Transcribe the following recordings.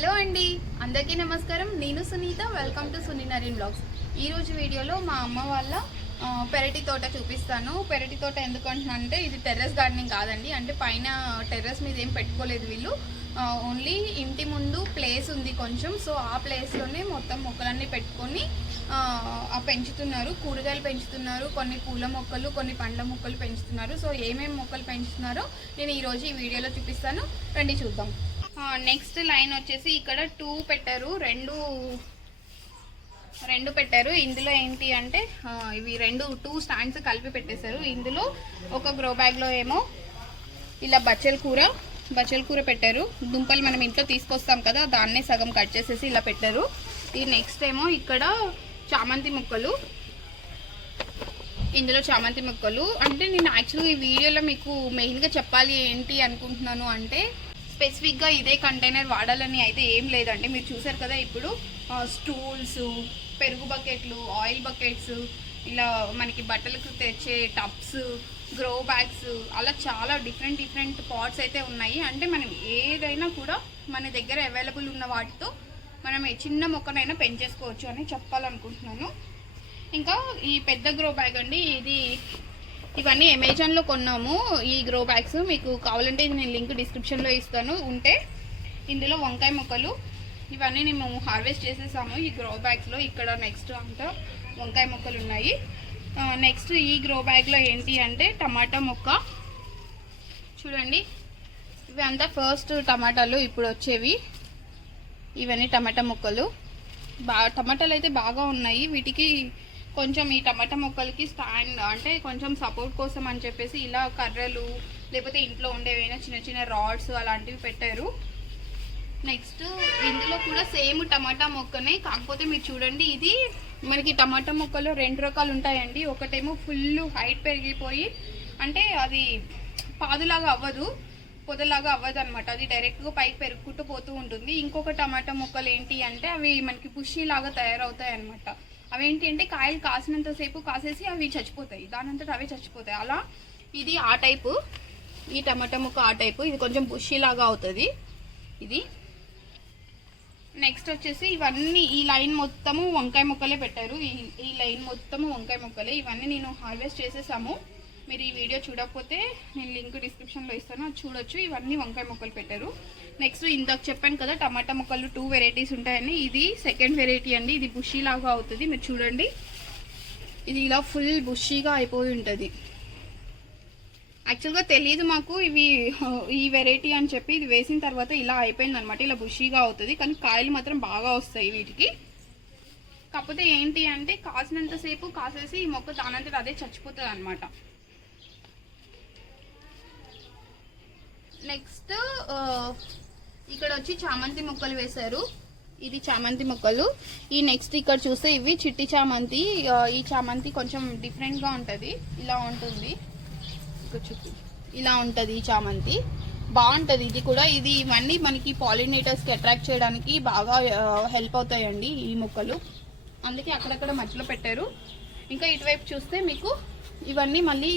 Hello అండి, అందరికీ నమస్కారం. నేను సునీత. వెల్కమ్ టు సునీనరీన్ బ్లాగ్స్. ఈరోజు వీడియోలో మా అమ్మ వాళ్ళ పెరటి తోట చూపిస్తాను. పెరటి తోట ఎందుకంటున్నానంటే ఇది టెర్రస్ గార్డెనింగ్ కాదండి. అంటే పైన టెర్రస్ మీద ఏం పెట్టుకోలేదు వీళ్ళు. ఓన్లీ ఇంటి ముందు ప్లేస్ ఉంది కొంచెం. సో ఆ ప్లేస్లోనే మొత్తం మొక్కలన్నీ పెట్టుకొని పెంచుతున్నారు. కూరగాయలు పెంచుతున్నారు, కొన్ని పూల మొక్కలు, కొన్ని పండ్ల మొక్కలు పెంచుతున్నారు. సో ఏమేమి మొక్కలు పెంచుతున్నారో నేను ఈరోజు ఈ వీడియోలో చూపిస్తాను. రండి చూద్దాం. నెక్స్ట్ లైన్ వచ్చేసి ఇక్కడ రెండు పెట్టారు. ఇందులో ఏంటి అంటే ఇవి టూ స్టాండ్స్ కలిపి పెట్టేశారు. ఇందులో ఒక గ్రో బ్యాగ్లో ఏమో ఇలా బచ్చల కూర పెట్టారు. దుంపలు మనం ఇంట్లో తీసుకొస్తాం కదా, దాన్నే సగం కట్ చేసేసి ఇలా పెట్టారు. ఈ నెక్స్ట్ ఏమో ఇక్కడ చామంతి మొక్కలు. ఇందులో చామంతి మొక్కలు అంటే నేను యాక్చువల్గా ఈ వీడియోలో మీకు మెయిన్గా చెప్పాలి ఏంటి అనుకుంటున్నాను అంటే స్పెసిఫిక్గా ఇదే కంటైనర్ వాడాలని అయితే ఏం లేదండి. మీరు చూసారు కదా, ఇప్పుడు స్టూల్స్, పెరుగు బకెట్లు, ఆయిల్ బకెట్స్, ఇలా మనకి బట్టలకు తెచ్చే టబ్స్, గ్రో బ్యాగ్స్, అలా చాలా డిఫరెంట్ పాట్స్ అయితే ఉన్నాయి. అంటే మనం ఏదైనా కూడా మన దగ్గర అవైలబుల్ ఉన్న వాటితో మనం చిన్న మొక్కనైనా పెంచేసుకోవచ్చు అని చెప్పాలనుకుంటున్నాను. ఇంకా ఈ పెద్ద గ్రో బ్యాగ్ అండి, ఇవన్నీ అమెజాన్లో కొన్నాము. ఈ గ్రో బ్యాగ్స్ మీకు కావాలంటే నేను లింక్ డిస్క్రిప్షన్లో ఇస్తాను ఉంటే. ఇందులో వంకాయ మొక్కలు ఇవన్నీ మేము హార్వెస్ట్ చేసేసాము ఈ గ్రో బ్యాగ్స్లో. ఇక్కడ నెక్స్ట్ అంతా వంకాయ మొక్కలు ఉన్నాయి. నెక్స్ట్ ఈ గ్రో బ్యాగ్లో ఏంటి అంటే టమాటా మొక్క చూడండి. ఇవి అంతా ఫస్ట్ టమాటాలు ఇప్పుడు వచ్చేవి. ఇవన్నీ టమాటా మొక్కలు. టమాటాలు అయితే బాగా ఉన్నాయి. వీటికి కొంచెం ఈ టమాటా మొక్కలకి స్టాండ్ అంటే కొంచెం సపోర్ట్ కోసం అని చెప్పేసి ఇలా కర్రలు లేకపోతే ఇంట్లో ఉండేవైనా చిన్న రాడ్స్ అలాంటివి పెట్టారు. నెక్స్ట్ ఇందులో కూడా సేమ్ టమాటా మొక్కనే, కాకపోతే మీరు చూడండి ఇది మనకి టమాటా మొక్కలో రెండు రకాలు ఉంటాయండి. ఒకటేమో ఫుల్ హైట్ పెరిగిపోయి అంటే అది పాదులాగా అవ్వదు, పొదలాగా అవ్వదు అనమాట. అది డైరెక్ట్గా పైకి పెరుగుకుంటూ పోతూ ఉంటుంది. ఇంకొక టమాటా మొక్కలు ఏంటి అంటే అవి మనకి బుషీ లాగా తయారవుతాయి అనమాట. అవేంటి అంటే కాయలు కాసినంతసేపు కాసేసి అవి చచ్చిపోతాయి, దానంతట అవే చచ్చిపోతాయి. అలా ఇది ఆ టైపు, ఈ టమాటా మొక్క ఆ టైపు. ఇది కొంచెం బుషీ లాగా అవుతుంది ఇది. నెక్స్ట్ వచ్చేసి ఇవన్నీ ఈ లైన్ మొత్తము వంకాయ మొక్కలే పెట్టారు. ఈ లైన్ మొత్తము వంకాయ మొక్కలే. ఇవన్నీ నేను హార్వెస్ట్ చేసేసాము. మీరు ఈ వీడియో చూడకపోతే నేను లింక్ డిస్క్రిప్షన్లో ఇస్తాను, అది చూడొచ్చు. ఇవన్నీ వంకాయ మొక్కలు పెట్టారు. నెక్స్ట్ ఇందాక చెప్పాను కదా టమాటా మొక్కలు 2 వెరైటీస్ ఉంటాయని. ఇది సెకండ్ వెరైటీ అండి. ఇది బుషీ లాగా అవుతుంది. మీరు చూడండి, ఇది ఇలా ఫుల్ బుషీగా అయిపోయి ఉంటుంది. యాక్చువల్గా తెలియదు మాకు ఇవి ఈ వెరైటీ అని చెప్పి. ఇది వేసిన తర్వాత ఇలా అయిపోయింది అనమాట. ఇలా బుషీగా అవుతుంది, కానీ కాయలు మాత్రం బాగా వస్తాయి వీటికి. కాకపోతే ఏంటి అంటే కాసినంతసేపు కాసేసి ఈ మొక్క దానంతట అదే చచ్చిపోతుంది అనమాట. నెక్స్ట్ ఇక్కడ వచ్చి చామంతి మొక్కలు వేశారు. ఇది చామంతి మొక్కలు. ఈ నెక్స్ట్ ఇక్కడ చూస్తే ఇవి చిట్టి చామంతి. ఈ చామంతి కొంచెం డిఫరెంట్గా ఉంటుంది. ఇలా ఉంటుంది, ఇలా ఉంటుంది ఈ చామంతి. బాగుంటుంది ఇది కూడా. ఇవన్నీ మనకి పాలినేటర్స్కి అట్రాక్ట్ చేయడానికి బాగా హెల్ప్ అవుతాయండి ఈ మొక్కలు. అందుకే అక్కడక్కడ మధ్యలో పెట్టారు. ఇంకా ఇటువైపు చూస్తే మీకు ఇవన్నీ మళ్ళీ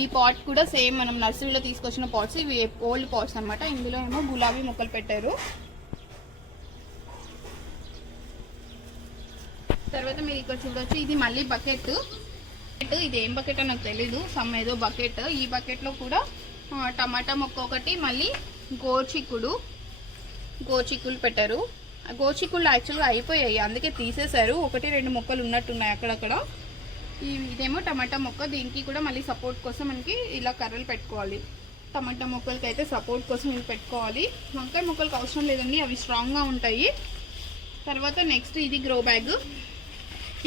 ఈ పాట్ కూడా సేమ్ మనం నర్సరీలో తీసుకొచ్చిన పాట్స్. ఇవి ఓల్డ్ పాట్స్ అనమాట. ఇందులో ఏమో గులాబీ మొక్కలు పెట్టారు. తర్వాత మీరు ఇక్కడ చూడొచ్చు, ఇది మళ్ళీ బకెట్. ఇది ఏం బకెట్ నాకు తెలీదు, సమ్ ఏదో బకెట్. ఈ బకెట్లో కూడా టమాటా మొక్క ఒకటి, మళ్ళీ గోచిక్కులు పెట్టారు. గోచిక్కులు యాక్చువల్గా అయిపోయాయి, అందుకే తీసేశారు. 1-2 మొక్కలు ఉన్నట్టున్నాయి అక్కడక్కడ. ఇదేమో టమాటా మొక్క. దీనికి కూడా మళ్ళీ సపోర్ట్ కోసం మనకి ఇలా కర్రలు పెట్టుకోవాలి. టమాటా మొక్కలకి అయితే సపోర్ట్ కోసం ఇవి పెట్టుకోవాలి. వంకాయ మొక్కలకు అవసరం లేదండి, అవి స్ట్రాంగ్గా ఉంటాయి. తర్వాత నెక్స్ట్ ఇది గ్రో బ్యాగ్.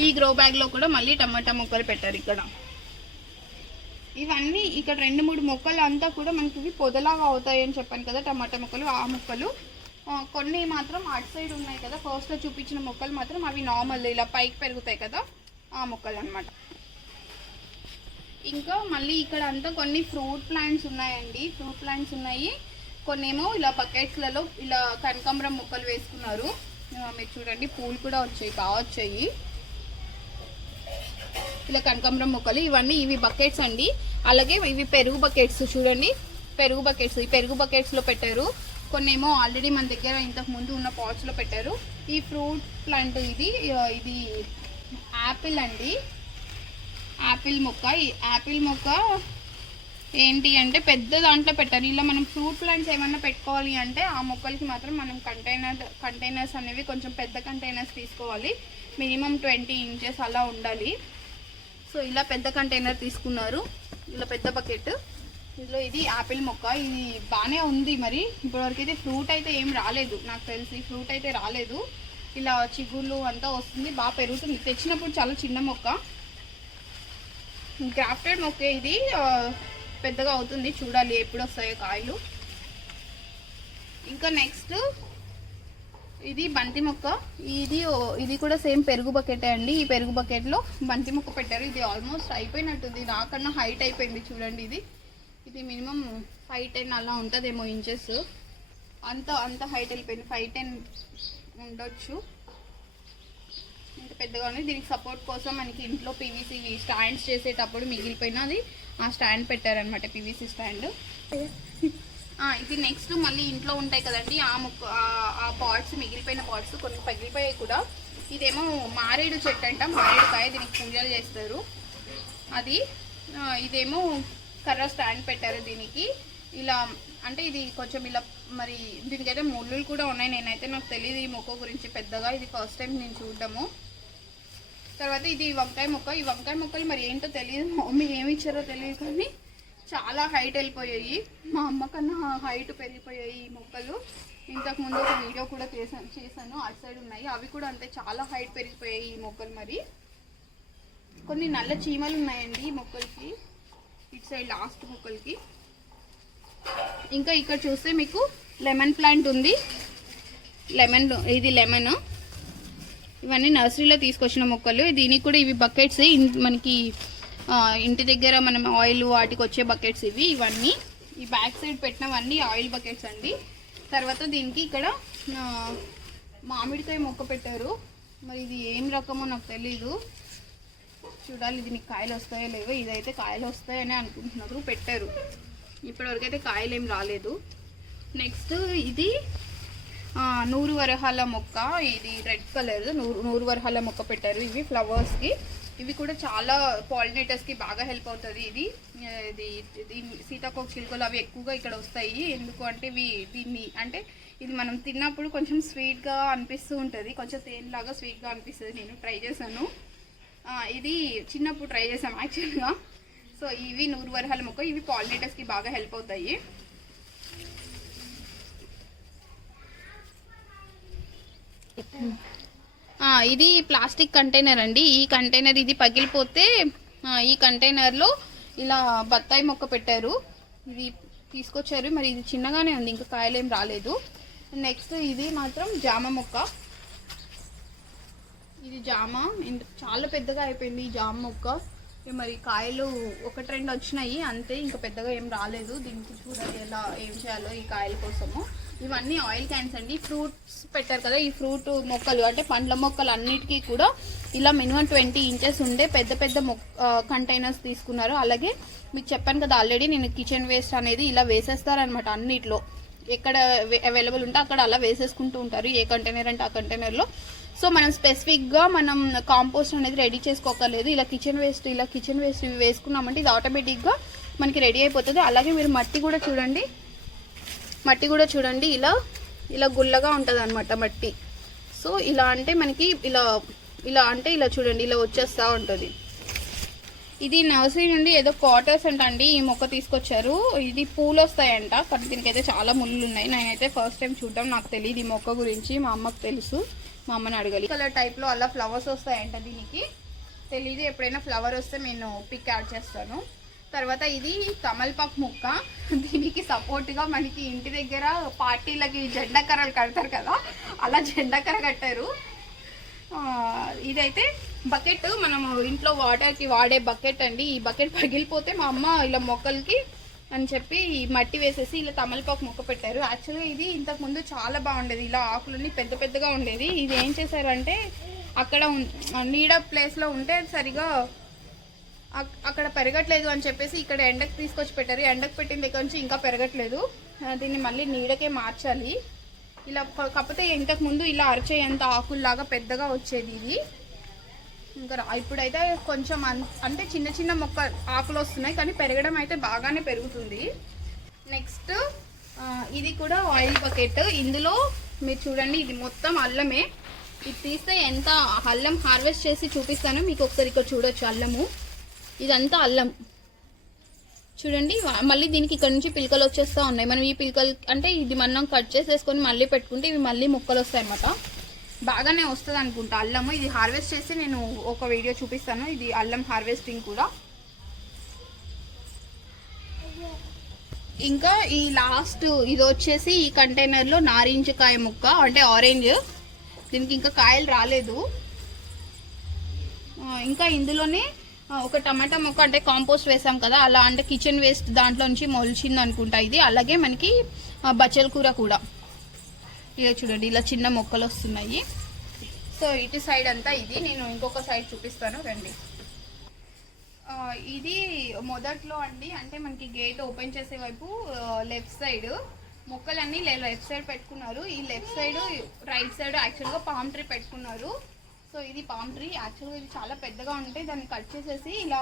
ఈ గ్రో బ్యాగ్లో కూడా మళ్ళీ టమాటా మొక్కలు పెట్టారు ఇక్కడ. ఇవన్నీ ఇక్కడ 2-3 మొక్కలు అంతా కూడా మనకి ఇవి పొదలాగా అవుతాయి అని చెప్పాను కదా టమాటా మొక్కలు. ఆ మొక్కలు కొన్ని మాత్రం అటు సైడ్ ఉన్నాయి కదా, ఫస్ట్లో చూపించిన మొక్కలు మాత్రం అవి నార్మల్ ఇలా పైకి పెరుగుతాయి కదా, ఆ మొక్కలు అనమాట. ఇంకా మళ్ళీ ఇక్కడ అంతా కొన్ని ఫ్రూట్ ప్లాంట్స్ ఉన్నాయండి. కొన్ని ఏమో ఇలా బకెట్స్లలో ఇలా కనకాంబరం మొక్కలు వేసుకున్నారు. మీరు చూడండి, పూలు కూడా వచ్చాయి, బాగా వచ్చాయి. ఇలా కనకాంబరం మొక్కలు. ఇవి బకెట్స్ అండి. అలాగే ఇవి పెరుగు బకెట్స్ చూడండి, పెరుగు బకెట్స్. ఈ పెరుగు బకెట్స్లో పెట్టారు. కొన్ని ఏమో ఆల్రెడీ మన దగ్గర ఇంతకు ముందు ఉన్న పాట్స్లో పెట్టారు. ఈ ఫ్రూట్ ప్లాంట్ ఇది యాపిల్ అండి, యాపిల్ మొక్క. ఈ యాపిల్ మొక్క ఏంటి అంటే పెద్ద దాంట్లో పెట్టారు. ఇలా మనం ఫ్రూట్ ప్లాంట్స్ ఏమన్నా పెట్టుకోవాలి అంటే ఆ మొక్కలకి మాత్రం మనం కంటైనర్స్ అనేవి కొంచెం పెద్ద కంటైనర్స్ తీసుకోవాలి. మినిమం 20 ఇంచెస్ అలా ఉండాలి. సో ఇలా పెద్ద కంటైనర్ తీసుకున్నారు, ఇలా పెద్ద బకెట్. ఇందులో ఇది యాపిల్ మొక్క, ఇది బాగానే ఉంది. మరి ఇప్పటివరకు అయితే ఫ్రూట్ అయితే ఏం రాలేదు, నాకు తెలిసి ఫ్రూట్ అయితే రాలేదు. ఇలా చిగుళ్ళు అంతా వస్తుంది, బాగా పెరుగుతుంది. తెచ్చినప్పుడు చాలా చిన్న మొక్క, గ్రాఫ్టెడ్ మొక్క. ఇది పెద్దగా అవుతుంది, చూడాలి ఎప్పుడు వస్తాయో కాయలు. ఇంకా నెక్స్ట్ ఇది బంతి మొక్క. ఇది కూడా సేమ్ పెరుగు బకెటే అండి. ఈ పెరుగు బకెట్లో బంతి మొక్క పెట్టారు. ఇది ఆల్మోస్ట్ అయిపోయినట్టుంది, నాకన్నా హైట్ అయిపోయింది చూడండి. ఇది మినిమం 5-10 అలా ఉంటుందేమో ఇంచెస్, అంత హైట్ వెళ్ళిపోయింది. 5-10 ఉండొచ్చు, ఇంత పెద్దగా ఉంది. దీనికి సపోర్ట్ కోసం మనకి ఇంట్లో పీవీసీ స్టాండ్స్ చేసేటప్పుడు మిగిలిపోయినది ఆ స్టాండ్ పెట్టారనమాట, పీవీసీ స్టాండ్. ఇది నెక్స్ట్ మళ్ళీ ఇంట్లో ఉంటాయి కదండి ఆ పాట్స్, మిగిలిపోయిన పాట్స్ కొన్ని పగిలిపోయాయి కూడా. ఇదేమో మారేడు చెట్టు అంట, మారేడుకాయ, దీనికి పూజలు చేస్తారు. ఇదేమో కర్ర స్టాండ్ పెట్టారు దీనికి. ఇలా అంటే ఇది కొంచెం ఇలా, మరి దీనికైతే ముళ్ళులు కూడా ఉన్నాయి. నాకు తెలియదు ఈ మొక్క గురించి పెద్దగా, ఇది ఫస్ట్ టైం నేను చూడడము. తర్వాత ఇది వంకాయ మొక్క. ఈ వంకాయ మొక్కలు మరి ఏంటో తెలియదు, మమ్మీ ఏమి ఇచ్చారో తెలియదు, కానీ చాలా హైట్ వెళ్ళిపోయాయి. మా అమ్మ కన్నా హైట్ పెరిగిపోయాయి ఈ మొక్కలు. ఇంతకుముందు ఒక వీడియో కూడా చేశాను, అటు సైడ్ ఉన్నాయి, అవి కూడా అంతే చాలా హైట్ పెరిగిపోయాయి ఈ మొక్కలు. మరి కొన్ని నల్ల చీమలు ఉన్నాయండి ఈ మొక్కలకి, ఇటు సైడ్ లాస్ట్ మొక్కలకి. ఇంకా ఇక్కడ చూస్తే మీకు లెమన్ ప్లాంట్ ఉంది. ఇది లెమన్. ఇవన్నీ నర్సరీలో తీసుకొచ్చిన మొక్కలు. దీనికి కూడా ఇవి బకెట్స్, మనకి ఇంటి దగ్గర మనం ఆయిల్ వాటికి వచ్చే బకెట్స్ ఇవన్నీ. ఈ బ్యాక్ సైడ్ పెట్టినవన్నీ ఆయిల్ బకెట్స్ అండి. తర్వాత దీనికి ఇక్కడ మామిడికాయ మొక్క పెట్టారు. మరి ఇది ఏం రకమో నాకు తెలీదు, చూడాలి దీనికి కాయలు వస్తాయో లేవో. ఇదైతే కాయలు వస్తాయని అనుకుంటున్నారు, పెట్టారు. ఇప్పటివరకు అయితే కాయలు ఏం రాలేదు. నెక్స్ట్ ఇది 100 వరహాల మొక్క. ఇది రెడ్ కలర్ 100 వరహాల మొక్క పెట్టారు. ఇవి ఫ్లవర్స్కి, ఇవి కూడా చాలా పాలినేటర్స్కి బాగా హెల్ప్ అవుతుంది. ఇది సీతాకోక చిలుకలు అవి ఎక్కువగా ఇక్కడ వస్తాయి. ఎందుకు అంటే ఇది మనం తిన్నప్పుడు కొంచెం స్వీట్గా అనిపిస్తూ ఉంటుంది, కొంచెం తేనెలాగా స్వీట్గా అనిపిస్తుంది. నేను ట్రై చేశాను, ఇది చిన్నప్పుడు ట్రై చేసాం యాక్చువల్గా. సో ఇవి 100 వరహాల మొక్క, ఇవి పాలినేటర్స్కి బాగా హెల్ప్ అవుతాయి. ఇది ప్లాస్టిక్ కంటైనర్ అండి. ఈ కంటైనర్ ఇది పగిలిపోతే ఈ కంటైనర్లో ఇలా బత్తాయి మొక్క పెట్టారు. ఇది తీసుకొచ్చారు, మరి ఇది చిన్నగానే ఉంది, ఇంకా కాయలేం రాలేదు. నెక్స్ట్ ఇది మాత్రం జామ మొక్క. ఇది జామ చాలా పెద్దగా అయిపోయింది ఈ జామ మొక్క. మరి కాయలు 1-2 వచ్చినాయి అంతే, ఇంకా పెద్దగా ఏం రాలేదు. దీనికి చూడాలి ఏం చేయాలో ఈ కాయల కోసము. ఇవన్నీ ఆయిల్ క్యాన్స్ అండి. ఫ్రూట్స్ పెట్టారు కదా, ఈ ఫ్రూట్ మొక్కలు అంటే పండ్ల మొక్కలు అన్నిటికీ కూడా ఇలా మినిమం 20 ఇంచెస్ ఉండే పెద్ద కంటైనర్స్ తీసుకున్నారు. అలాగే మీకు చెప్పాను కదా ఆల్రెడీ, నేను కిచెన్ వేస్ట్ అనేది ఇలా వేసేస్తారనమాట అన్నిట్లో. ఎక్కడ అవైలబుల్ ఉంటే అక్కడ అలా వేసేసుకుంటూ ఉంటారు, ఏ కంటైనర్ అంటే ఆ కంటైనర్లో. సో మనం స్పెసిఫిక్గా మనం కాంపోస్ట్ అనేది రెడీ చేసుకోకర్లేదు. ఇలా కిచెన్ వేస్ట్ ఇవి వేసుకున్నామంటే ఇది ఆటోమేటిక్గా మనకి రెడీ అయిపోతుంది. అలాగే మీరు మట్టి కూడా చూడండి ఇలా గుల్లగా ఉంటుంది అనమాట మట్టి. సో ఇలా అంటే మనకి ఇలా చూడండి ఇలా వచ్చేస్తూ ఉంటుంది. ఇది నర్సరీ నుండి ఏదో క్వార్టర్స్ అండి ఈ మొక్క తీసుకొచ్చారు. ఇది పూలు వస్తాయంట, కానీ దీనికైతే చాలా ముళ్ళు ఉన్నాయి. నేనైతే ఫస్ట్ టైం చూడడం, నాకు తెలియదు ఈ మొక్క గురించి, మా అమ్మకు తెలుసు, మా అమ్మని అడగాలి. కలర్ టైప్లో అలా ఫ్లవర్స్ వస్తాయంట, దీనికి తెలీదు. ఎప్పుడైనా ఫ్లవర్ వస్తే నేను పిక్ యాడ్ చేస్తాను. తర్వాత ఇది తమలపాకు మొక్క. దీనికి సపోర్ట్గా మనకి ఇంటి దగ్గర పార్టీలకి జెండా కర్రలు కడతారు కదా, అలా జెండా కర్ర కట్టారు. ఇదైతే బకెట్, మనము ఇంట్లో వాటర్కి వాడే బకెట్ అండి. ఈ బకెట్ పగిలిపోతే మా అమ్మ ఇలా మొక్కలకి అని చెప్పి మట్టి వేసేసి ఇలా తమలపాకు మొక్క పెట్టారు. యాక్చువల్గా ఇది ఇంతకుముందు చాలా బాగుండేది, ఇలా ఆకులన్నీ పెద్దగా ఉండేది. ఇది ఏం చేశారంటే అక్కడ నీడ ప్లేస్లో ఉంటే సరిగా అక్కడ పెరగట్లేదు అని చెప్పేసి ఇక్కడ ఎండకు తీసుకొచ్చి పెట్టారు. ఎండకు పెట్టిన దగ్గర నుంచి ఇంకా పెరగట్లేదు. దీన్ని మళ్ళీ నీడకే మార్చాలి. ఇలా కాకపోతే ఇంతకు ముందు ఇలా అరచేయంత ఆకుల్లాగా పెద్దగా వచ్చేది ఇది. ఇంకా ఇప్పుడైతే కొంచెం అంటే చిన్న చిన్న మొక్క ఆకులు వస్తున్నాయి, కానీ పెరగడం అయితే బాగానే పెరుగుతుంది. నెక్స్ట్ ఇది కూడా ఆయిల్ బకెట్. ఇందులో మీరు చూడండి, ఇది మొత్తం అల్లమే. ఇది తీస్తే ఎంత అల్లం హార్వెస్ట్ చేసి చూపిస్తాను మీకు ఒకసారి. ఇక్కడ చూడొచ్చు అల్లము, ఇదంతా అల్లం చూడండి. మళ్ళీ దీనికి ఇక్కడ నుంచి పిలకలు వచ్చేస్తూ ఉన్నాయి. మనం ఈ పిలకలు అంటే ఇది మనం కట్ చేసేసుకొని మళ్ళీ పెట్టుకుంటే ఇవి మళ్ళీ మొక్కలు వస్తాయి అన్నమాట. బాగానే వస్తుంది అనుకుంటా అల్లము. ఇది హార్వెస్ట్ చేసి నేను ఒక వీడియో చూపిస్తాను. ఇది అల్లం హార్వెస్టింగ్ కూడా. ఇంకా ఈ లాస్ట్ ఇది వచ్చేసి ఈ కంటైనర్లో నారింజకాయ ముక్క అంటే ఆరెంజ్. దీనికి ఇంకా కాయలు రాలేదు. ఇంకా ఇందులోనే ఒక టమాటా మొక్క అంటే కాంపోస్ట్ వేసాం కదా, అలా అంటే కిచెన్ వేస్ట్ దాంట్లో నుంచి మొలిచింది అనుకుంటా ఇది. అలాగే మనకి బచ్చల కూర కూడా ఇలా చూడండి, ఇలా చిన్న మొక్కలు వస్తున్నాయి. సో ఇటు సైడ్ అంతా ఇది. నేను ఇంకొక సైడ్ చూపిస్తాను రండి. ఇది మొదట్లో అండి, అంటే మనకి గేట్ ఓపెన్ చేసే వైపు లెఫ్ట్ సైడ్ మొక్కలన్నీ లెఫ్ట్ సైడ్ పెట్టుకున్నారు. ఈ లెఫ్ట్ సైడ్ రైట్ సైడ్ యాక్చువల్గా పామ్ ట్రీ పెట్టుకున్నారు. సో ఇది పామ్ ట్రీ. యాక్చువల్గా ఇది చాలా పెద్దగా ఉంటే దాన్ని కట్ చేసేసి ఇలా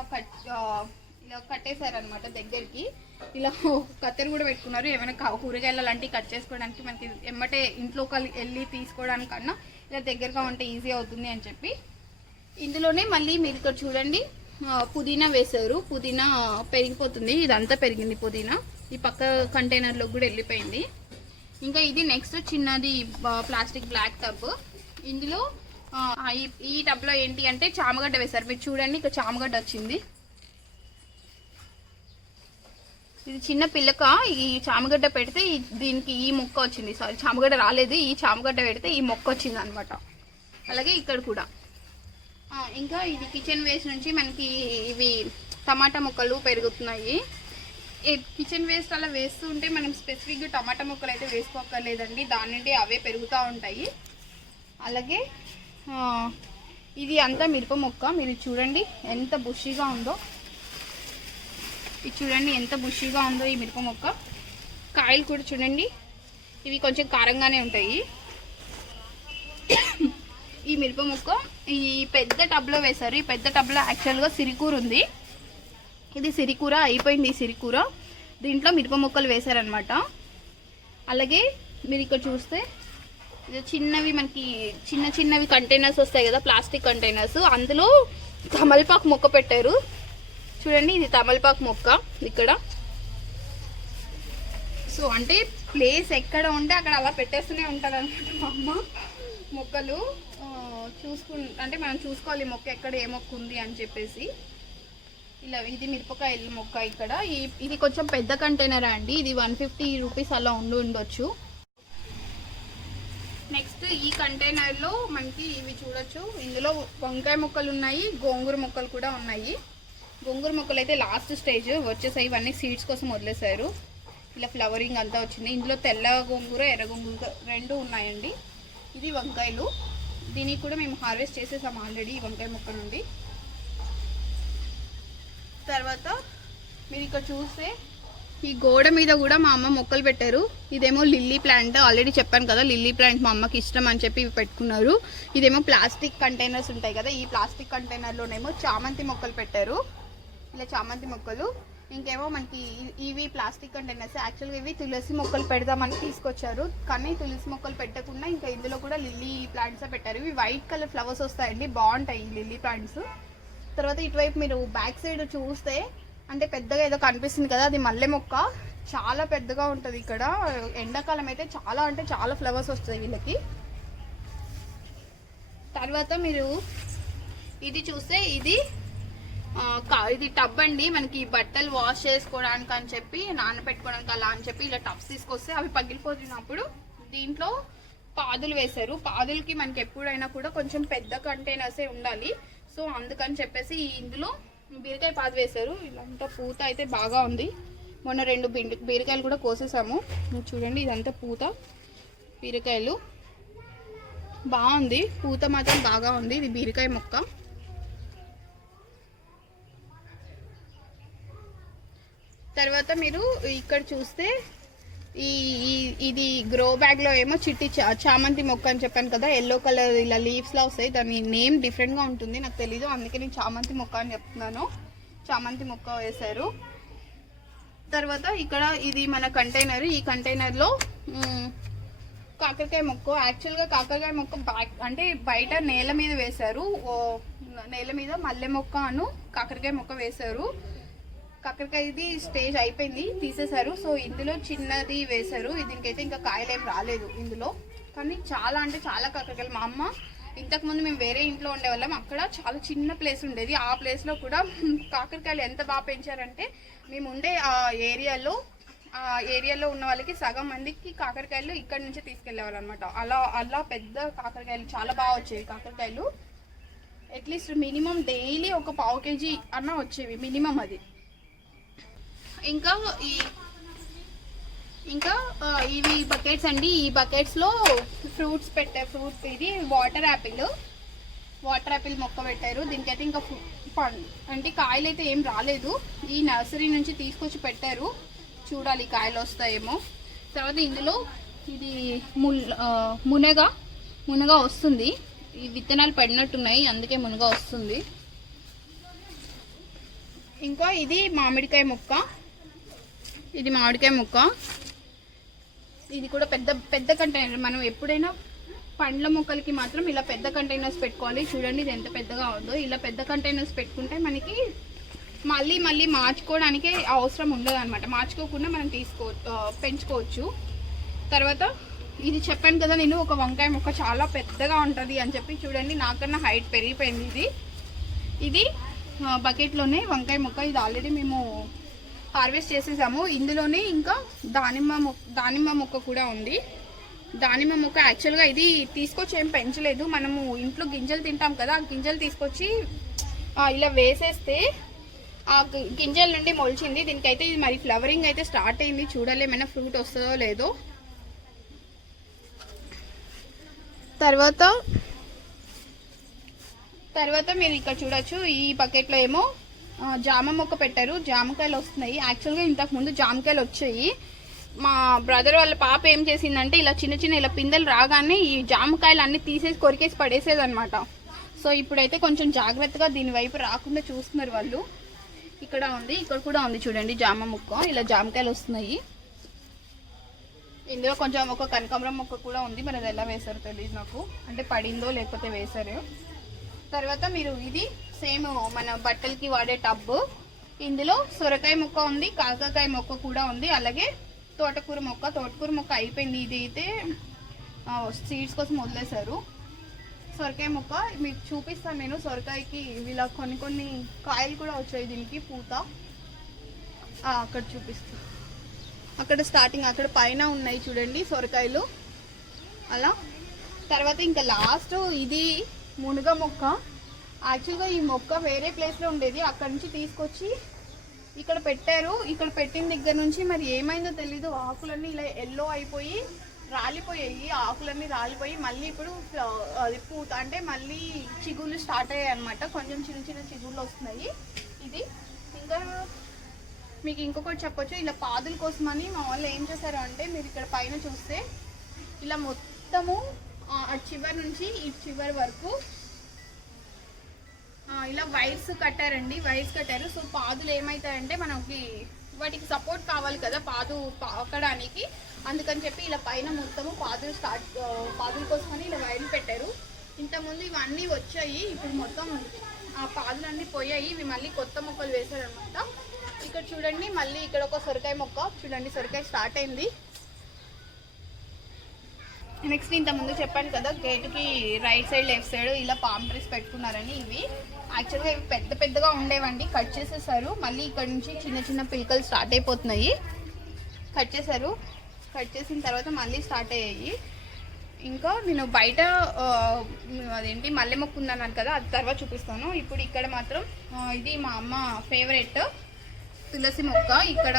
కట్టేశారనమాట దగ్గరికి. ఇలా కత్తెర కూడా పెట్టుకున్నారు. ఏమైనా కూరగాయలు అలాంటివి కట్ చేసుకోవడానికి మనకి ఎమ్మటే ఇంట్లోకి వెళ్ళి తీసుకోవడానికన్నా ఇలా దగ్గరగా ఉంటే ఈజీ అవుతుంది అని చెప్పి. ఇందులోనే మళ్ళీ మీరు ఇక్కడ చూడండి పుదీనా వేశారు. పుదీనా పెరిగిపోతుంది, ఇదంతా పెరిగింది పుదీనా. ఈ పక్క కంటైనర్లో కూడా వెళ్ళిపోయింది. ఇంకా ఇది నెక్స్ట్ చిన్నది ప్లాస్టిక్ బ్లాక్ టబ్. ఇందులో ఈ టబ్లో ఏంటి అంటే చామగడ్డ వేశారు. మీరు చూడండి ఇక్కడ చామగడ్డ వచ్చింది. ఇది చిన్న పిల్లక. ఈ చామగడ్డ పెడితే దీనికి ఈ మొక్క వచ్చింది. సారీ, చామగడ్డ రాలేదు. ఈ చామగడ్డ పెడితే ఈ మొక్క వచ్చింది అనమాట. అలాగే ఇక్కడ కూడా. ఇంకా ఇది కిచెన్ వేస్ట్ నుంచి మనకి ఇవి టమాటా మొక్కలు పెరుగుతున్నాయి. కిచెన్ వేస్ట్ అలా వేస్తూ ఉంటే మనం స్పెసిఫిక్గా టమాటా మొక్కలు అయితే వేసుకోక్కర్లేదండి, దాని నుండి అవే పెరుగుతూ ఉంటాయి. అలాగే ఇది అంతా మిరప మొక్క. మీరు చూడండి ఎంత బుషీగా ఉందో. ఇది చూడండి ఎంత బుషీగా ఉందో ఈ మిరప మొక్క. కాయలు కూడా చూడండి, ఇవి కొంచెం కారంగానే ఉంటాయి. ఈ మిరప మొక్క ఈ పెద్ద టబ్లో వేశారు. ఈ పెద్ద టబ్లో యాక్చువల్గా సిరికూర ఉంది. ఇది సిరికూర అయిపోయింది. ఈ సిరికూర దీంట్లో మిరప మొక్కలు వేశారనమాట. అలాగే మీరు ఇక్కడ చూస్తే చిన్నవి మనకి చిన్నవి కంటైనర్స్ వస్తాయి కదా, ప్లాస్టిక్ కంటైనర్స్. అందులో తమలపాకు మొక్క పెట్టారు. చూడండి ఇది తమలపాకు మొక్క ఇక్కడ. సో అంటే ప్లేస్ ఎక్కడ ఉంటే అక్కడ అలా పెట్టేస్తూనే ఉంటారు అనమాట మా అమ్మ మొక్కలు. అంటే మనం చూసుకోవాలి మొక్క ఎక్కడ ఏ మొక్క ఉంది అని చెప్పేసి. ఇలా ఇది మిరపకాయల మొక్క ఇక్కడ. ఇది కొంచెం పెద్ద కంటైనరా అండి, ఇది 150 రూపీస్ అలా ఉండొచ్చు. నెక్స్ట్ ఈ కంటైనర్లో మనకి ఇవి చూడొచ్చు. ఇందులో వంకాయ మొక్కలు ఉన్నాయి, గోంగూర మొక్కలు కూడా ఉన్నాయి. గోంగూర మొక్కలు అయితే లాస్ట్ స్టేజ్ వచ్చేసాయి. ఇవన్నీ సీడ్స్ కోసం వదిలేశారు. ఇలా ఫ్లవరింగ్ అంతా వచ్చింది. ఇందులో తెల్ల గోంగూర ఎర్ర గోంగూర రెండు ఉన్నాయండి. ఇది వంకాయలు. దీనికి కూడా మేము హార్వెస్ట్ చేసేసాం ఆల్రెడీ ఈ వంకాయ మొక్క నుండి. తర్వాత మీరు ఇక్కడ చూస్తే ఈ గోడ మీద కూడా మా అమ్మ మొక్కలు పెట్టారు. ఇదేమో లిల్లీ ప్లాంట్. ఆల్రెడీ చెప్పాను కదా లిల్లీ ప్లాంట్ మా అమ్మకి ఇష్టం అని చెప్పి ఇవి పెట్టుకున్నారు. ఇదేమో ప్లాస్టిక్ కంటైనర్స్ ఉంటాయి కదా, ఈ ప్లాస్టిక్ కంటైనర్లోనేమో చామంతి మొక్కలు పెట్టారు. ఇలా చామంతి మొక్కలు. ఇంకేమో మనకి ఇవి ప్లాస్టిక్ కంటైనర్స్. యాక్చువల్గా ఇవి తులసి మొక్కలు పెడదామని తీసుకొచ్చారు, కానీ తులసి మొక్కలు పెట్టకుండా ఇంకా ఇందులో కూడా లిల్లీ ప్లాంట్స్ పెట్టారు. ఇవి వైట్ కలర్ ఫ్లవర్స్ వస్తాయండి, బాగుంటాయి ఈ లిల్లీ ప్లాంట్స్. తర్వాత ఇటువైపు మీరు బ్యాక్ సైడ్ చూస్తే అంటే పెద్దగా ఏదో కనిపిస్తుంది కదా, అది మల్లె మొక్క. చాలా పెద్దగా ఉంటుంది ఇక్కడ. ఎండాకాలం అయితే చాలా అంటే చాలా ఫ్లవర్స్ వస్తాయి వీళ్ళకి. తర్వాత మీరు ఇది చూస్తే ఇది టబ్ అండి. మనకి బట్టలు వాష్ చేసుకోవడానికి అని చెప్పి నానబెట్టుకోవడానికి అలా అని చెప్పి ఇలా టబ్స్ తీసుకొస్తే అవి పగిలిపోతున్నప్పుడు దీంట్లో పాదులు వేశారు. పాదులకి మనకి ఎప్పుడైనా కూడా కొంచెం పెద్ద కంటైనర్సే ఉండాలి. సో అందుకని చెప్పేసి ఇందులో బీరకాయ పాదు వేశారు. ఇలాంటి పూత అయితే బాగా ఉంది. మొన్న 2 బీరకాయలు కూడా కోసేసాము. చూడండి ఇదంతా పూత బీరకాయలు బాగుంది. పూత మాత్రం బాగా ఉంది. ఇది బీరకాయ మొక్క. తర్వాత మీరు ఇక్కడ చూస్తే ఇది గ్రో బ్యాగ్లో ఏమో చిట్టి చామంతి మొక్క అని చెప్పాను కదా, ఎల్లో కలర్ ఇలా లీవ్స్లా వస్తాయి. దాని నేమ్ డిఫరెంట్గా ఉంటుంది, నాకు తెలీదు, అందుకే నేను చామంతి మొక్క అని చెప్తున్నాను. చామంతి మొక్క వేశారు. తర్వాత ఇక్కడ ఇది మన కంటైనర్. ఈ కంటైనర్లో కాకరకాయ మొక్క. యాక్చువల్గా కాకరకాయ మొక్క అంటే బయట నేల మీద వేశారు. నేల మీద మల్లె మొక్క అను కాకరకాయ మొక్క వేశారు. కాకరకాయ ఇది స్టేజ్ అయిపోయింది, తీసేశారు. సో ఇందులో చిన్నది వేశారు. దీనికైతే ఇంకా కాయలు ఏం రాలేదు ఇందులో, కానీ చాలా అంటే చాలా కాకరకాయలు. మా అమ్మ ఇంతకుముందు మేము వేరే ఇంట్లో ఉండేవాళ్ళం, అక్కడ చాలా చిన్న ప్లేస్ ఉండేది. ఆ ప్లేస్లో కూడా కాకరకాయలు ఎంత బాగా పెంచారంటే, మేము ఉండే ఆ ఏరియాలో ఉన్న వాళ్ళకి సగం మందికి కాకరకాయలు ఇక్కడ నుంచి తీసుకెళ్లేవాళ్ళు అనమాట. అలా పెద్ద కాకరకాయలు చాలా బాగా వచ్చేవి. కాకరకాయలు అట్లీస్ట్ మినిమం డైలీ ఒక 1/2 kg అన్న వచ్చేవి మినిమం అది. ఇంకా ఇవి బకెట్స్ అండి. ఈ బకెట్స్లో ఫ్రూట్స్ ఫ్రూట్ ఇది వాటర్ యాపిల్ మొక్క పెట్టారు. దీనికైతే ఇంకా అంటే కాయలు అయితే ఏం రాలేదు, ఈ నర్సరీ నుంచి తీసుకొచ్చి పెట్టారు. చూడాలి కాయలు వస్తాయేమో. తర్వాత ఇందులో ఇది మునగ వస్తుంది. ఈ విత్తనాలు పడినట్టున్నాయి, అందుకే మునగ వస్తుంది. ఇంకా ఇది మామిడికాయ మొక్క. ఇది కూడా పెద్ద కంటైనర్. మనం ఎప్పుడైనా పండ్ల మొక్కలకి మాత్రం ఇలా పెద్ద కంటైనర్స్ పెట్టుకోవాలి. చూడండి ఇది ఎంత పెద్దగా ఉందో. ఇలా పెద్ద కంటైనర్స్ పెట్టుకుంటే మనకి మళ్ళీ మార్చుకోవడానికి అవసరం ఉండదు అనమాట. మార్చుకోకుండా మనం పెంచుకోవచ్చు. తర్వాత ఇది చెప్పాను కదా నేను, ఒక వంకాయ మొక్క చాలా పెద్దగా ఉంటుంది అని చెప్పి. చూడండి నాకన్నా హైట్ పెరిగిపోయింది. ఇది బకెట్లోనే వంకాయ మొక్క. ఇది ఆల్రెడీ మేము హార్వెస్ట్ చేసేసాము. ఇందులోనే ఇంకా దానిమ్మ మొక్క కూడా ఉంది. దానిమ్మ మొక్క యాక్చువల్గా ఇది తీసుకొచ్చి ఏం పెంచలేదు, మనము ఇంట్లో గింజలు తింటాం కదా, ఆ గింజలు తీసుకొచ్చి ఇలా వేసేస్తే ఆ గింజల నుండి మొలిచింది. దీనికైతే ఇది మరి ఫ్లవరింగ్ అయితే స్టార్ట్ అయింది. చూడాలి ఏమైనా ఫ్రూట్ వస్తుందో లేదో. తర్వాత మీరు ఇక్కడ చూడొచ్చు, ఈ బకెట్లో ఏమో జామ మొక్క పెట్టారు. జామకాయలు వస్తున్నాయి. యాక్చువల్గా ఇంతకుముందు జామకాయలు వచ్చాయి. మా బ్రదర్ వాళ్ళ పాప ఏం చేసిందంటే, ఇలా చిన్న ఇలా పిందెలు రాగానే ఈ జామకాయలు అన్నీ తీసేసి కొరికేసి పడేసేది అనమాట. సో ఇప్పుడైతే కొంచెం జాగ్రత్తగా దీని వైపు రాకుండా చూస్తున్నారు వాళ్ళు. ఇక్కడ కూడా ఉంది చూడండి జామ మొక్క. ఇలా జామకాయలు వస్తున్నాయి. ఇందులో కొంచెం ఒక కనకాంబరం మొక్క కూడా ఉంది. మరి అది ఎలా వేశారో తెలియదు నాకు, అంటే పడిందో లేకపోతే వేశారో. తర్వాత మీరు ఇది సేమ్ మన బట్టలకి వాడే టబ్. ఇందులో సొరకాయ మొక్క ఉంది, కాకరకాయ మొక్క కూడా ఉంది, అలాగే తోటకూర మొక్క అయిపోయింది. ఇది అయితే సీడ్స్ కోసం వదిలేశారు. సొరకాయ మొక్క మీకు చూపిస్తాను నేను. సొరకాయకి ఇలా కొన్ని కాయలు కూడా వచ్చాయి దీనికి, పూత. అక్కడ చూపిస్తాను, అక్కడ స్టార్టింగ్ అక్కడ పైన ఉన్నాయి చూడండి సొరకాయలు అలా. తర్వాత ఇంకా లాస్ట్ ఇది మునగ మొక్క. యాక్చువల్గా ఈ మొక్క వేరే ప్లేస్లో ఉండేది, అక్కడ నుంచి తీసుకొచ్చి ఇక్కడ పెట్టారు. ఇక్కడ పెట్టిన దగ్గర నుంచి మరి ఏమైందో తెలీదు, ఆకులన్నీ ఇలా ఎల్లో అయిపోయి రాలిపోయాయి. ఆకులన్నీ రాలిపోయి మళ్ళీ ఇప్పుడు అది పూత అంటే మళ్ళీ చిగుళ్ళు స్టార్ట్ అయ్యాయి అనమాట. కొంచెం చిన్న చిగుళ్ళు వస్తున్నాయి. ఇది ఇంకా మీకు ఇంకొకటి చెప్పొచ్చు, ఇలా పాదుల కోసమని మా వాళ్ళు ఏం చేశారు అంటే, మీరు ఇక్కడ పైన చూస్తే ఇలా మొత్తము అటు చివరి నుంచి ఇటు చివరి వరకు ఇలా వైర్స్ కట్టారండి. వైర్స్ కట్టారు. సో పాదులు ఏమవుతాయంటే, మనకి వాటికి సపోర్ట్ కావాలి కదా పాదు పాకడానికి, అందుకని చెప్పి ఇలా పైన మొత్తము పాదుల కోసమని ఇలా వైర్లు పెట్టారు. ఇంతకుముందు ఇవన్నీ వచ్చాయి, ఇప్పుడు మొత్తం ఆ పాదులన్నీ పోయాయి. ఇవి మళ్ళీ కొత్త మొక్కలు వేశారనమాట. ఇక్కడ చూడండి, మళ్ళీ ఇక్కడ ఒక సొరకాయ మొక్క చూడండి, సొరకాయ స్టార్ట్ అయింది. నెక్స్ట్ ఇంతకుముందు చెప్పాను కదా, గేటుకి రైట్ సైడ్ లెఫ్ట్ సైడ్ ఇలా పామ్ ట్రీస్ పెట్టుకున్నారని. ఇవి యాక్చువల్గా ఇవి పెద్దగా ఉండేవండి, కట్ చేసేసారు. మళ్ళీ ఇక్కడ నుంచి చిన్న పిలకలు స్టార్ట్ అయిపోతున్నాయి. కట్ చేసిన తర్వాత మళ్ళీ స్టార్ట్ అయ్యాయి. ఇంకా నేను బయట అదేంటి మల్లె మొక్క ఉందన్నాను కదా, అది తర్వాత చూపిస్తాను. ఇప్పుడు ఇక్కడ మాత్రం ఇది మా అమ్మ ఫేవరెట్ తులసి మొక్క. ఇక్కడ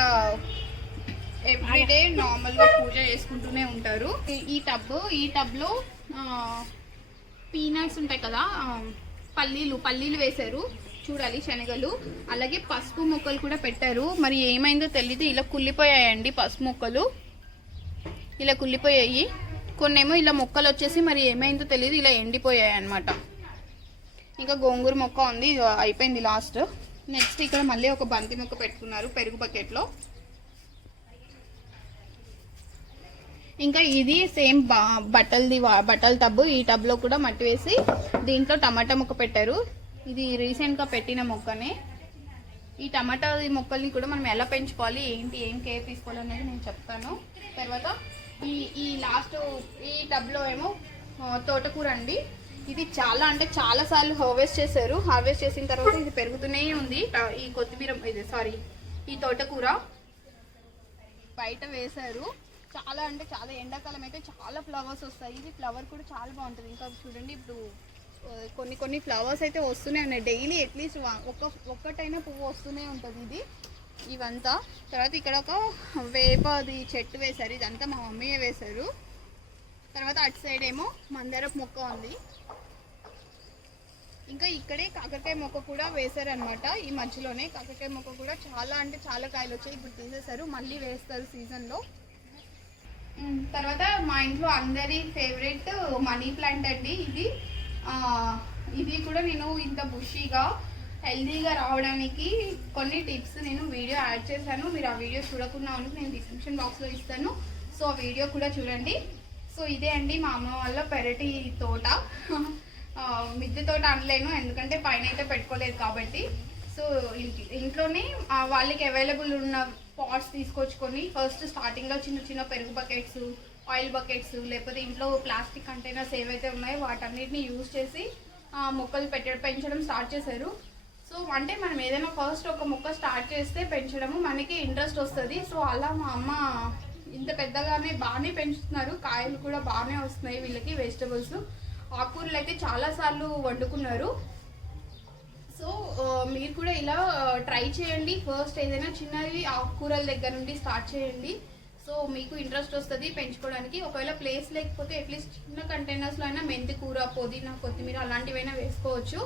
ఎవ్రీడే నార్మల్గా పూజ చేసుకుంటూనే ఉంటారు. ఈ టబ్లో పీనట్స్ ఉంటాయి కదా, పల్లీలు వేశారు. చూడాలి శనగలు. అలాగే పసుపు మొక్కలు కూడా పెట్టారు, మరి ఏమైందో తెలీదు, ఇలా కుళ్ళిపోయాయండి పసుపు మొక్కలు, ఇలా కుళ్ళిపోయాయి. కొన్నేమో ఇలా మొక్కలు వచ్చేసి మరి ఏమైందో తెలియదు ఇలా ఎండిపోయాయి అన్నమాట. ఇంకా గోంగూర మొక్క ఉంది, ఇది అయిపోయింది లాస్ట్. నెక్స్ట్ ఇక్కడ మళ్ళీ ఒక బంతి మొక్క పెట్టుకున్నారు పెరుగు బకెట్లో. ఇంకా ఇది సేమ్ బట్టల టబ్బు, ఈ టబ్లో కూడా మట్టి వేసి దీంట్లో టమాటా మొక్క పెట్టారు. ఇది రీసెంట్గా పెట్టిన మొక్కనే. ఈ టమాటా మొక్కల్ని కూడా మనం ఎలా పెంచుకోవాలి, ఏంటి, ఏం కేర్ తీసుకోవాలి అనేది నేను చెప్తాను తర్వాత. ఈ లాస్ట్ ఈ టబ్లో ఏమో తోటకూర అండి. ఇది చాలా అంటే చాలా సార్లు హార్వెస్ట్ చేశారు. హార్వెస్ట్ చేసిన తర్వాత ఇది పెరుగుతూనే ఉంది. ఈ కొత్తిమీర ఈ తోటకూర బయట వేశారు. చాలా అంటే చాలా ఎండాకాలం అయితే చాలా ఫ్లవర్స్ వస్తాయి. ఇది ఫ్లవర్ కూడా చాలా బాగుంటుంది. ఇంకా చూడండి ఇప్పుడు కొన్ని ఫ్లవర్స్ అయితే వస్తూనే ఉన్నాయి. డైలీ అట్లీస్ట్ ఒక్కటైనా పువ్వు వస్తూనే ఉంటుంది ఇది ఇవంతా. తర్వాత ఇక్కడ ఒక వేపది చెట్టు వేశారు, ఇదంతా మా మమ్మీయే వేశారు. తర్వాత అటు సైడ్ ఏమో మందారపు మొక్క ఉంది. ఇంకా ఇక్కడే కాకరకాయ మొక్క కూడా వేశారనమాట. ఈ మధ్యలోనే కాకరకాయ మొక్క కూడా చాలా అంటే చాలా కాయలు వచ్చాయి. ఇప్పుడు తీసేశారు, మళ్ళీ వేస్తారు సీజన్లో. తర్వాత మా ఇంట్లో అందరి ఫేవరెట్ మనీ ప్లాంట్ అండి. ఇది కూడా నేను ఇంత బుషీగా హెల్దీగా రావడానికి కొన్ని టిప్స్ నేను వీడియో యాడ్ చేశాను. మీరు ఆ వీడియో చూడకుండా ఉంటే నేను డిస్క్రిప్షన్ బాక్స్లో ఇస్తాను, సో ఆ వీడియో కూడా చూడండి. సో ఇదే అండి మా అమ్మ వాళ్ళ పెరటి తోట. మిద్దె తోట అనలేను, ఎందుకంటే పైన అయితే పెట్టుకోలేదు కాబట్టి. సో ఇంట్లోనే వాళ్ళకి అవైలబుల్ ఉన్న పాట్స్ తీసుకొచ్చుకొని ఫస్ట్ స్టార్టింగ్లో చిన్న చిన్న పెరుగు బకెట్స్, ఆయిల్ బకెట్స్, లేకపోతే ఇంట్లో ప్లాస్టిక్ కంటైనర్స్ ఏవైతే ఉన్నాయో వాటన్నిటిని యూజ్ చేసి మొక్కలు పెంచడం స్టార్ట్ చేశారు. సో అంటే మనం ఏదైనా ఫస్ట్ ఒక మొక్క స్టార్ట్ చేస్తే పెంచడము మనకి ఇంట్రెస్ట్ వస్తుంది. సో అలా మా అమ్మ ఇంత పెద్దగానే బాగానే పెంచుతున్నారు. కాయలు కూడా బాగానే వస్తున్నాయి వీళ్ళకి. వెజిటబుల్స్, ఆకుకూరలు అయితే చాలాసార్లు వండుకున్నారు. సో మీరు కూడా ఇలా ట్రై చేయండి. ఫస్ట్ ఏదైనా చిన్నవి ఆకుకూరల దగ్గర నుండి స్టార్ట్ చేయండి. సో మీకు ఇంట్రెస్ట్ వస్తుంది పెంచుకోవడానికి. ఒకవేళ ప్లేస్ లేకపోతే అట్లీస్ట్ చిన్న కంటైనర్స్లో అయినా మెంతి కూర, పుదీనా, కొత్తిమీర అలాంటివైనా వేసుకోవచ్చు.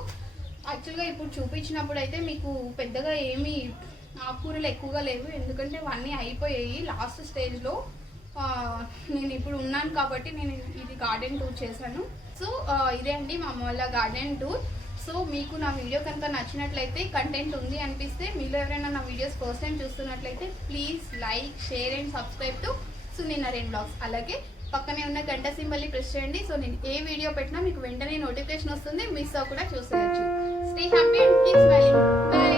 యాక్చువల్గా ఇప్పుడు చూపించినప్పుడు అయితే మీకు పెద్దగా ఏమీ ఆకుకూరలు ఎక్కువగా లేవు, ఎందుకంటే అవన్నీ అయిపోయాయి లాస్ట్ స్టేజ్లో. నేను ఇప్పుడు ఉన్నాను కాబట్టి నేను ఇది గార్డెన్ టూర్ చేశాను. సో ఇదే అండి మా అమ్మ వాళ్ళ గార్డెన్ టూర్. సో మీకు నా వీడియో కనుక నచ్చినట్లయితే, కంటెంట్ ఉంది అనిపిస్తే, మీలో ఎవరైనా నా వీడియోస్ ఫస్ట్ టైం చూస్తున్నట్లయితే please like, share and subscribe to Suni Naren blogs. అలాగే పక్కనే ఉన్న గంట సింబల్ని ప్రెస్ చేయండి. సో నేను ఏ వీడియో పెట్టినా మీకు వెంటనే నోటిఫికేషన్ వస్తుంది, మిస్ అవ్వకుండా చూసేయచ్చు. Stay happy and keep smiling. By.